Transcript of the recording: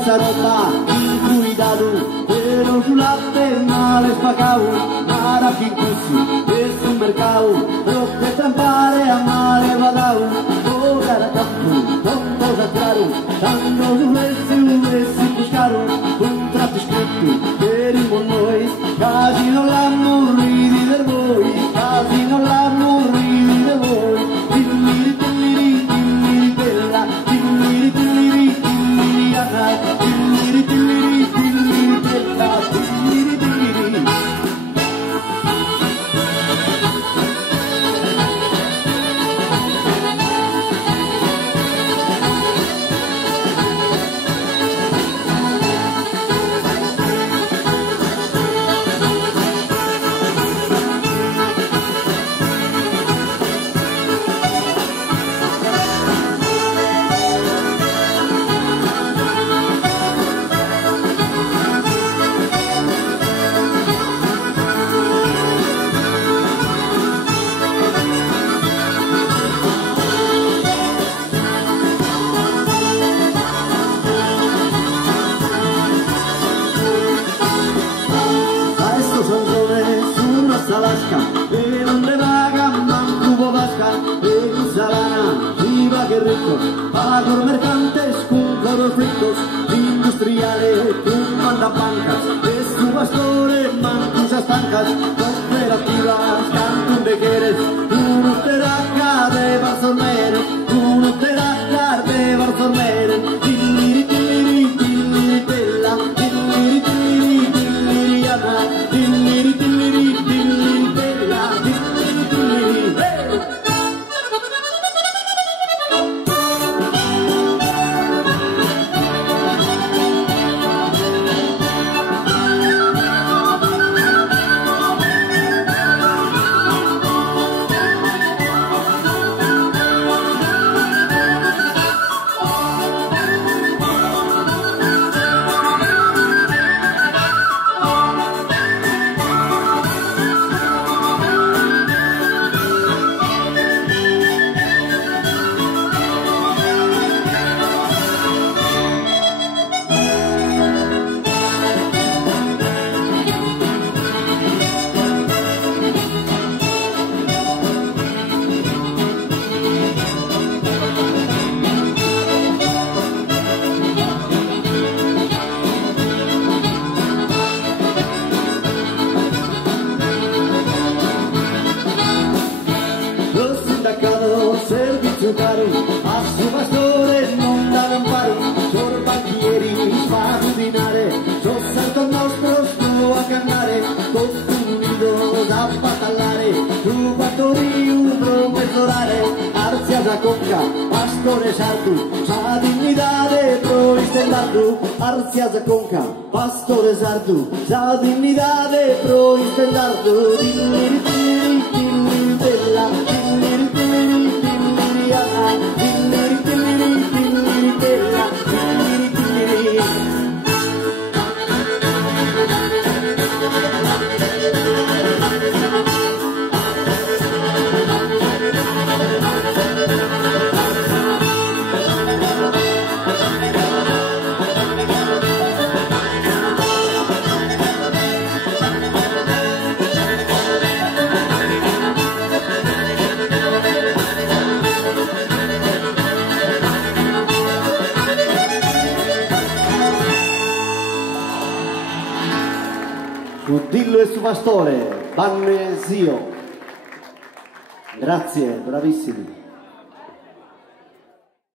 essa roba incluidado, pero sulla penna le spagau, mara pincussi, e sul mercau, troppe trampare a mare vadau, o cara campo, con cosa claro, tanto uvessi buscaru, un tratto scritto, per il noi, quasi non l'hanno ridi del voi, quasi non l'hanno ridi del voi, tilliri tilliri tilliri bella, tilliri tilliri tilliri ana, tilliri tilliri tilliri bella, tilliri tilliri. E non le vaga manco vasca e in salana viva che ricco pago mercante scuncoro fritos industriale tu manda bancas e su bastore mancusa stancas cooperativas cantum de queres uno te racca de Barcelona uno te racca de Barcelona tilliri tilliri tilliri bella tilliri tilliri tilliri ana tilliri tilliri tilliri bella tilliri tilliri caro, a su pastore non dare un paro, solo banchieri fa cucinare, so salto il nostro sto a cantare, tutto unido da batallare, tu pastori uno per dorare, arzia da cocca, pastore sardu, sa dignidade pro istendardu, arzia da conca, pastore sardu, sa dignidade pro istendardu, tilliri tilliri tilliri bella, tilliri tilliri tilliri ana, tilliri tilliri tilliri bella, tilliri tilliri. Su Dillo e su Pastore, Panne Zio. Grazie, bravissimi.